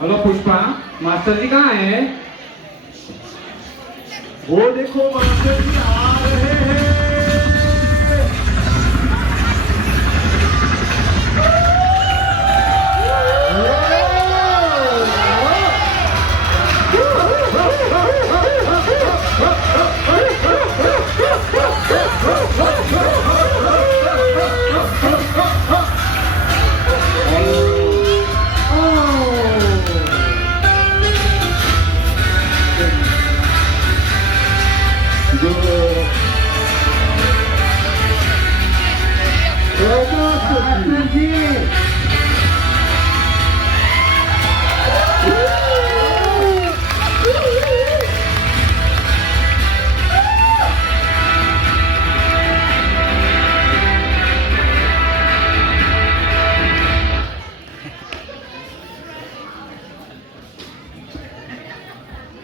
Hello Pushpa, master जी कहाँ हैं? वो देखो मास्टर जी आ रहे हैं।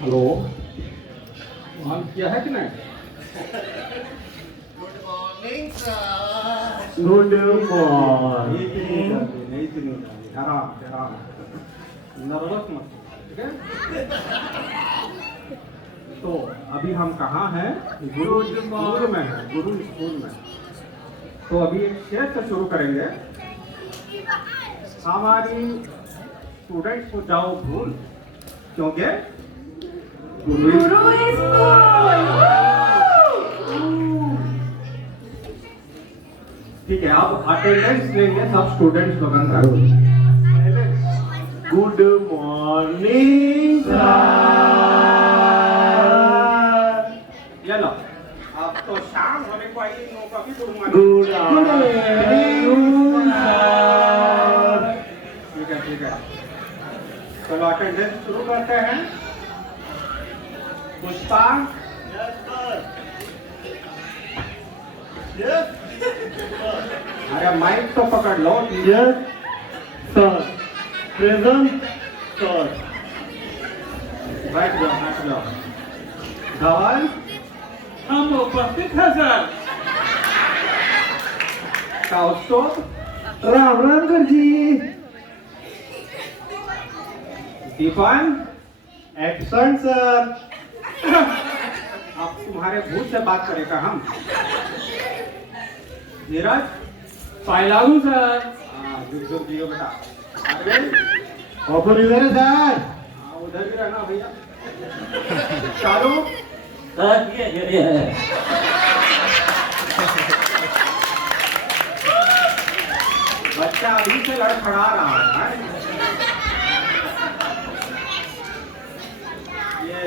हेलो, ऑन किया है कि नहीं? Good morning sir. Good morning. आराम से, आराम से। नर्वस मत हो, ठीक है? तो अभी हम कहाँ हैं? गुरु स्कूल में हैं, गुरु स्कूल में। तो अभी एक शेर से शुरू करेंगे। हमारी स्टूडेंट्स को जाओ भूल, क्योंकि गुरु ठीक है, अब अटेंडेंस लेंगे सब स्टूडेंट्स लोगों का। Good morning sir. ये लो, अब तो शाम होने को आई, नो का भी good morning. Good afternoon sir. ठीक है, ठीक है। चलो अटेंडेंस शुरू करते हैं। पुष्पा, अरे माइक तो पकड़ लो। Yes sir. Present sir. बैठ जाओ, बैठ जाओ। धवल, हम उपस्थित हैं सर। कौस्तुभ, राम राम कर जी। दीपन, एक्शन सर। अब तुम्हारे भूत से बात करेगा हम। नीरज, पाइलागू सर। जुग जुग जियो बेटा। अरविंद, ऑफर इधर है सर। उधर भी रहना भैया। चालू, ये बच्चा अभी से लड़खड़ा रहा है। ये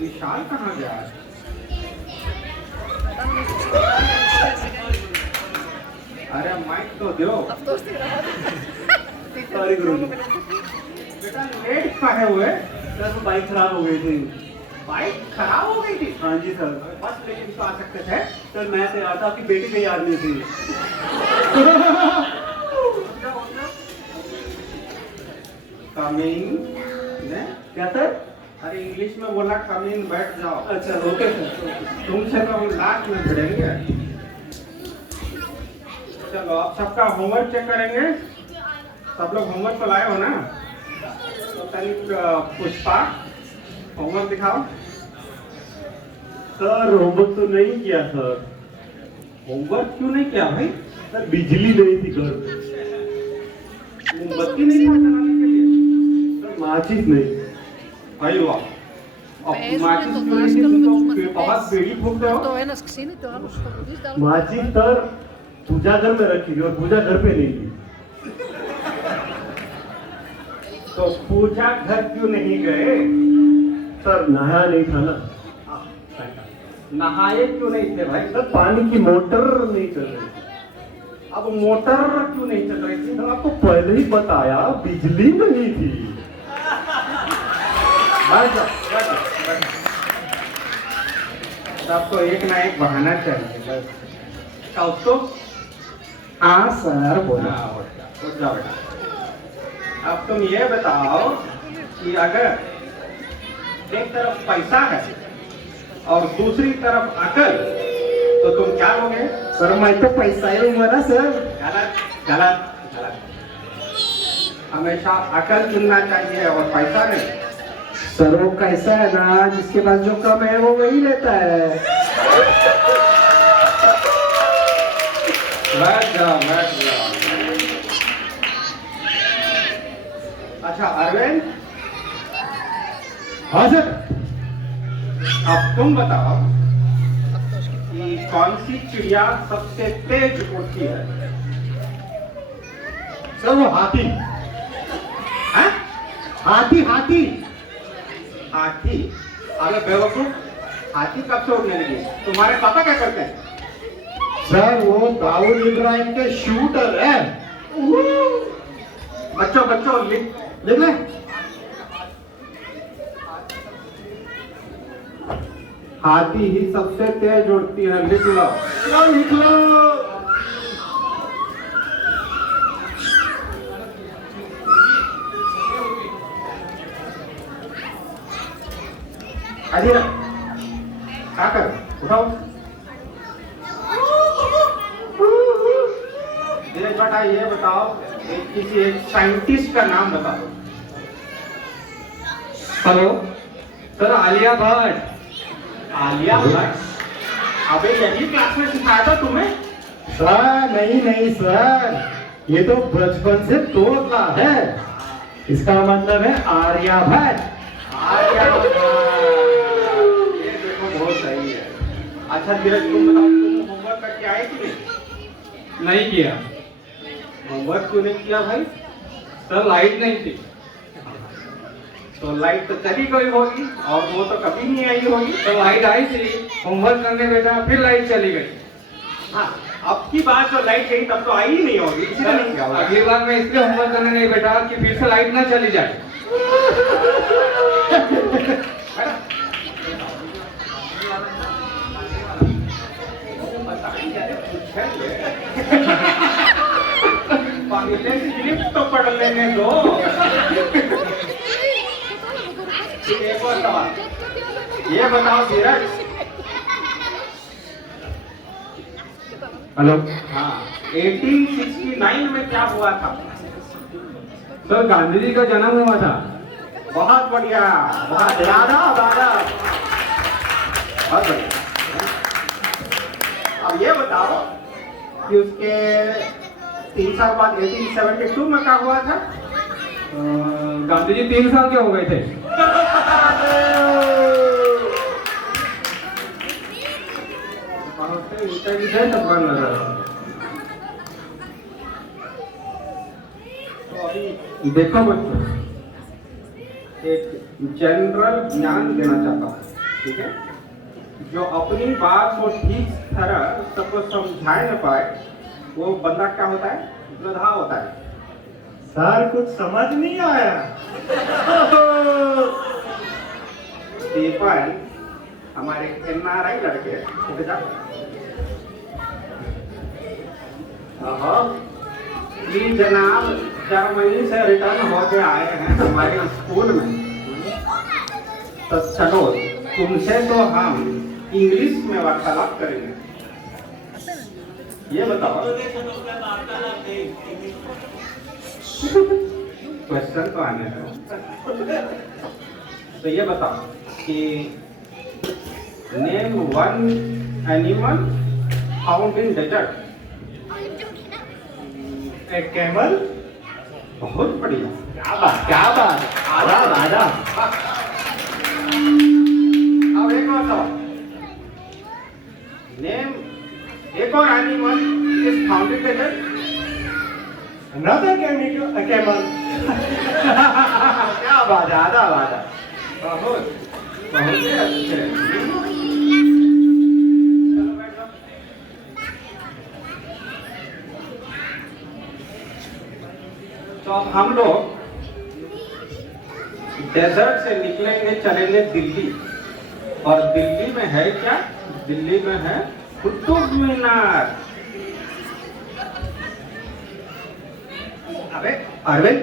विशाल कहाँ गया है? अरे माइक तो दो सॉरी गुरु जी। बेटा, लेट काहे हुए? सर वो बाइक खराब हो गई थी। बाइक खराब हो गई थी? हाँ जी सर। बस लेकिन तो आ सकते थे। सर मैं तैयार था, आपकी बेटी की याद नहीं थी। कमिंग, क्या सर? अरे इंग्लिश में बोला कमिंग, बैठ जाओ। अच्छा ओके सर। तुमसे तो हम लास्ट में भिड़ेंगे। चलो अब सबका होमवर्क चेक करेंगे। सब लोग होमवर्क तो लाए हो ना? तो तनिक पुष्पा, होमवर्क दिखाओ। सर होमवर्क तो नहीं किया सर। होमवर्क क्यों नहीं किया भाई? सर बिजली नहीं थी घर पे। मोमबत्ती नहीं था जलाने के लिए? सर माचिस नहीं। भाई वाह, अब Peso माचिस de क्यों नहीं tomate, थी? que तुम não तो me बहुत बेड़ी फूकते हो। Estou aí nas piscinas, estou lá nos favoritos dela. माचिस सर पूजा घर में रखी थी और पूजा घर पे नहीं थी। तो पूजा घर क्यों नहीं गए? सर नहाया नहीं था ना। नहाए क्यों नहीं थे भाई? सर पानी की मोटर नहीं चल रही थी। अब मोटर क्यों नहीं चल रही थी? सर आपको पहले ही बताया बिजली नहीं थी। बैठ जाओ, बैठ जाओ, बैठ जाओ। सबको एक ना एक बहाना चाहिए। कौस्तुभ, हाँ सर बोला। हाँ, उठ जाओ बेटा। अब तुम ये बताओ कि अगर एक तरफ पैसा है और दूसरी तरफ अकल, तो तुम क्या लोगे? सर मैं तो पैसा ही लूंगा ना सर। गलत, गलत, गलत। हमेशा अकल चुनना चाहिए और पैसा नहीं। सर वो कैसा है ना, जिसके पास जो कम है वो वही लेता है। बैठ जाओ, बैठ जाओ। अच्छा अरविंद, हाँ सर। अब तुम बताओ कि कौन सी चिड़िया सबसे तेज उड़ती है? सर वो हाथी। हैं? हाथी हाथी। हाथी? अरे बेवकूफ, हाथी कब से उड़ने लगी? तुम्हारे पापा क्या करते हैं? सर वो दाऊद इब्राहिम के शूटर है। बच्चों बच्चों लिख देख ले। हाथी ही सबसे तेज उड़ती है, लिख लो। लिख लो। अजीर क्या कर, उठाओ। धीरज बेटा ये बताओ, किसी एक साइंटिस्ट का नाम बताओ। Hello sir, Alia Bhatt. आलिया भट्ट? अबे यही क्लास में सिखाया था तुम्हें? सर नहीं नहीं सर, ये तो बचपन से तोतला है। इसका मतलब है आर्यभट्ट। आर्यभट्ट, ये देखो बहुत सही है। अच्छा धीरज तुम बताओ, तुम होमवर्क करके आए कि नहीं? नहीं किया होमवर्क क्यों नहीं किया भाई? सर, लाइट नहीं थी। तो लाइट तो चली गई होगी और वो तो कभी नहीं आई होगी। तो लाइट आई थी, होमवर्क करने बैठा, फिर लाइट चली गई। हाँ, अब की बात तो लाइट गई तब तो आई ही नहीं होगी, इसलिए नहीं किया होगा। अगली बार मैं इसलिए होमवर्क करने नहीं बैठा कि फिर से लाइट ना चली जाए। पहले स्क्रिप्ट तो पढ़ लेने दो। एक और सवाल, ये बताओ धीरज। हेलो। हाँ, 1869 में क्या हुआ था? सर, गांधी जी का जन्म हुआ था। बहुत बढ़िया, बहुत ज्यादा बहुत बढ़िया। अब ये बताओ कि उसके 3 साल बाद 1872 में क्या हुआ था? गांधी जी 3 साल के हो गए थे। बहुत इंटेलिजेंट बन रहा है। तो अभी देखो बच्चों, एक जनरल ज्ञान देना चाहता हूँ, ठीक है? जो अपनी बात को ठीक तरह सबको समझा न पाए वो बंदा क्या होता है? गधा होता है। सर कुछ समझ नहीं आया। पेपर हमारे NRI लड़के उठ जा। जी जनाब, जर्मनी से रिटर्न होके आए हैं हमारे स्कूल में। तो चलो तुमसे तो हम इंग्लिश में वार्तालाप करेंगे। ये बताओ, क्वेश्चन तो आने दो। तो ये बताओ कि name one animal found in desert. एक कैमल। बहुत बढ़िया। क्या बात, क्या बात। आजा आजा। अब एक और सवाल, नेम एक और animal is found in desert. Another camel. क्या बात है, आजा आजा। बहुत बहुत ही अच्छे। चलो बैठ जाओ। तो अब हम लोग डेजर्ट से निकलेंगे, चलेंगे दिल्ली। और दिल्ली में है क्या? दिल्ली में है कुतुब मीनार। अबे अरविंद,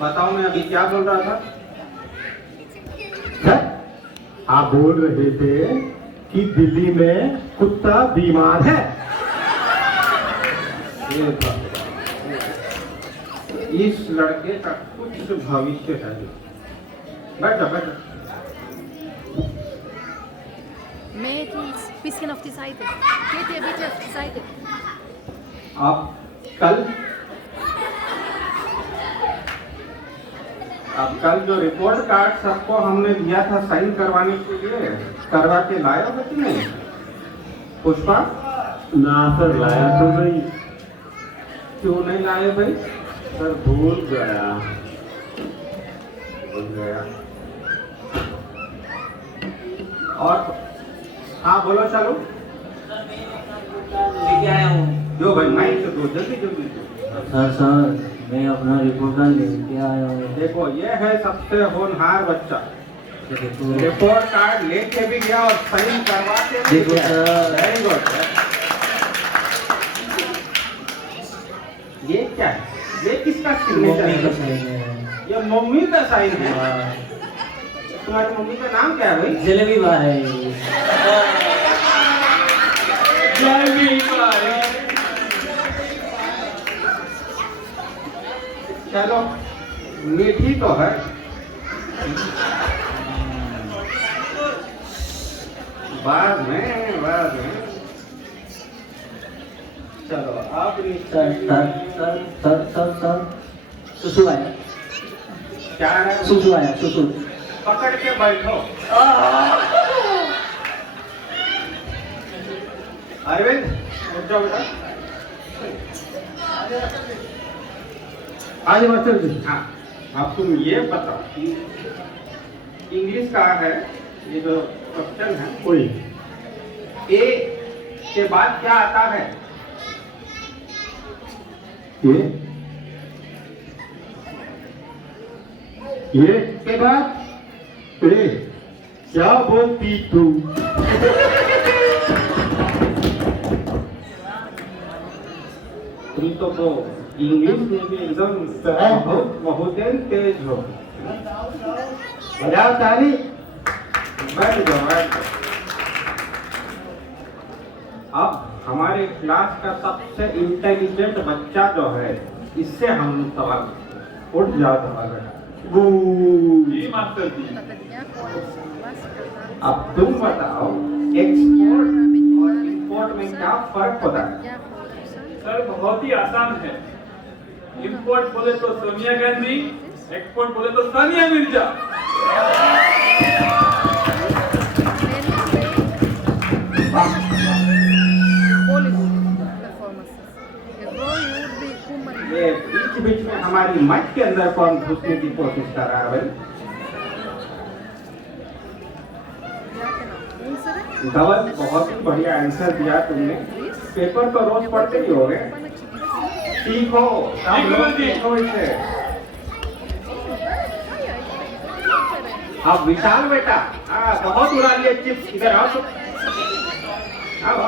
बताओ मैं अभी क्या बोल रहा था? सर आप बोल रहे थे कि दिल्ली में कुत्ता बीमार है। हे भगवान, इस लड़के का कुछ भविष्य है। बैठो बैठो। May it is bisschen auf die Seite. Geht ihr bitte auf die Seite? आप कल जो रिपोर्ट कार्ड सबको हमने दिया था साइन करवाने के लिए, करवा के लाया हो कि नहीं पुष्पा? ना सर, लाया तो नहीं। क्यों नहीं लाए भाई? सर भूल गया। और हाँ बोलो, चलो लेके आया हूँ। जो भाई माइक से दो, जल्दी जल्दी दो। सर मैं अपना रिपोर्ट कार्ड लेके आया हूँ। देखो ये है सबसे होनहार बच्चा, देखो रिपोर्ट कार्ड लेके भी गया और साइन करवा के भी देखो गया। सर। Very good. ये क्या है? ये किसका सिग्नेचर मम्मी का है? साइन है। ये मम्मी का साइन है। हाँ। तुम्हारी मम्मी का नाम क्या है भाई? जलेबी भाई। चलो मीठी तो है। बाद में चलो आप सर सुसु आया। क्या है? सुसु आया, सुसु। पकड़ के बैठो। अरविंद उठ जाओ बेटा। आज मास्टर जी। हाँ, अब तुम ये बताओ कि इंग्लिश का है ये जो क्वेश्चन है, कोई ए के बाद क्या आता है? ये के बाद ए, क्या बोलती तू? तुम तो वो इंग्लिश में भी एकदम बहुत तेज हो। बजाओ ताली। बैठ जाओ। अब हमारे क्लास का सबसे इंटेलिजेंट बच्चा जो है, इससे हम सवाल उठ जाओ हमारा। Papa dia quase. अब तुम बताओ एक्सपोर्ट और इंपोर्ट में क्या फर्क होता है? सर बहुत ही आसान है। इंपोर्ट बोले तो सोनिया गांधी, एक्सपोर्ट बोले तो सानिया मिर्जा। ये बीच में हमारी माइक के अंदर कौन घुसने की कोशिश कर रहा है भाई? धवल बहुत ही बढ़िया आंसर दिया तुमने। पेपर तो रोज पढ़ते ही होगे। सीखो, सब लोग सीखो इसे। अब विशाल बेटा, बहुत उड़ा लिए चिप्स, इधर आओ तो। आओ।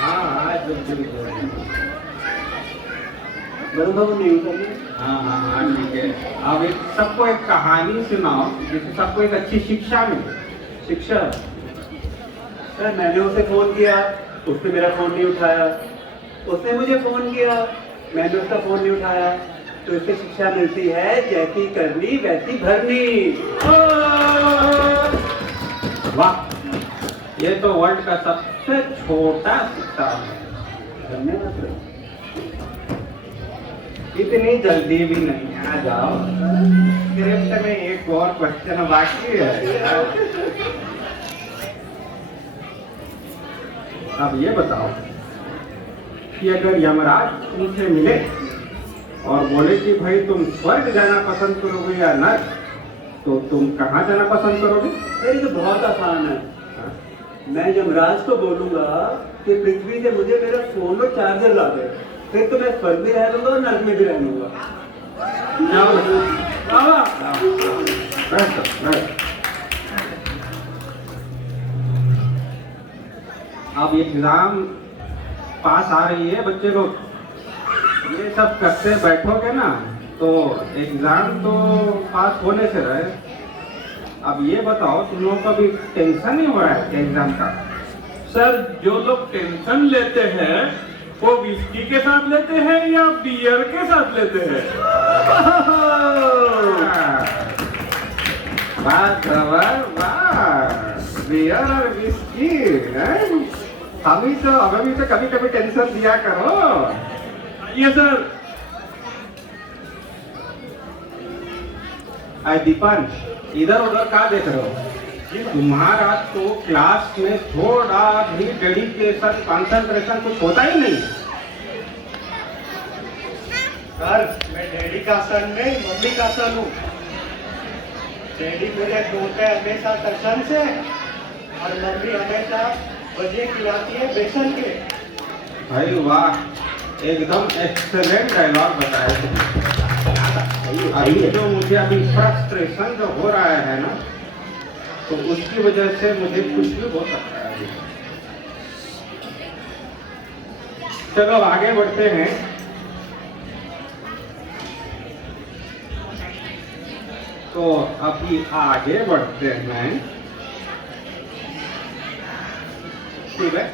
हाँ जल्दी। हाँ ठीक है। अब एक सबको एक कहानी सुनाओ जिससे सबको एक अच्छी शिक्षा मिले। शिक्षा। सर मैंने उसे फोन किया, उसने मेरा फोन नहीं उठाया। उसने मुझे फोन किया, मैंने उसका फोन नहीं उठाया। तो इससे शिक्षा मिलती है जैसी करनी वैसी भरनी। वाह, ये तो वर्ल्ड का सबसे छोटा शिक्षा है। धन्यवाद सर। इतनी जल्दी भी नहीं, आ जाओ। स्क्रिप्ट में एक और क्वेश्चन बाकी है। अब ये बताओ कि अगर यमराज तुमसे मिले और बोले कि भाई तुम स्वर्ग जाना पसंद करोगे या नर्क, तो तुम कहाँ जाना पसंद करोगे? ये तो बहुत आसान है। मैं यमराज को बोलूंगा कि पृथ्वी से मुझे मेरा फोन और चार्जर ला दे, फिर तो मैं स्वर्ग भी रह लूंगा और नर्क में भी रह लूंगा। अब एग्जाम पास आ रही है बच्चे लोग, ये सब करते बैठोगे ना तो एग्जाम तो पास होने से रहे। अब ये बताओ तुम लोगों को भी टेंशन नहीं हो रहा है एग्जाम का? सर जो लोग टेंशन लेते हैं वो विस्की के साथ लेते हैं या बियर के साथ लेते हैं? बात बियर और विस्की हमें तो कभी कभी टेंशन दिया करो। ये सर। दीपन इधर उधर क्या देख रहे हो? तुम्हारा तो क्लास में थोड़ा भी डेडिकेशन कंसंट्रेशन कुछ होता ही नहीं। सर मैं डैडी का सन नहीं मम्मी का सन हूँ। डैडी मुझे धोते हमेशा दर्शन से और मम्मी हमेशा भजिए खिलाती है बेसन के। भाई वाह, एकदम एक्सेलेंट डायलॉग बताया तुमने। अभी जो मुझे अभी फ्रस्ट्रेशन जो हो रहा है ना, तो उसकी वजह से मुझे कुछ भी हो सकता है। चलो आगे बढ़ते हैं। तो अभी आगे बढ़ते हैं। ठीक है,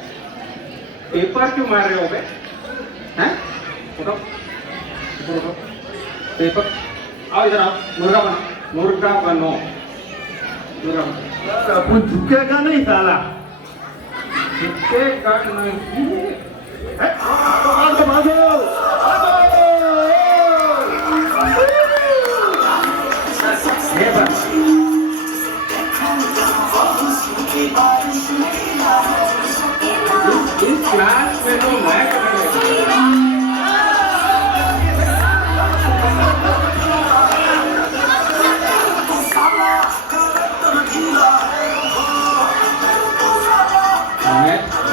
पेपर क्यों मार रहे हो बे? हैं? उठो, उठो, पेपर आओ, इधर आओ। मुर्गा बनो, मुर्गा बनो, मुर्गा बनो। अपन झुकेगा नहीं साला। झुकेगा नहीं। ये बस। इस क्लास में तो मैं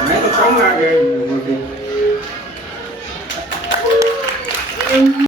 मैं तो कहूँगा कि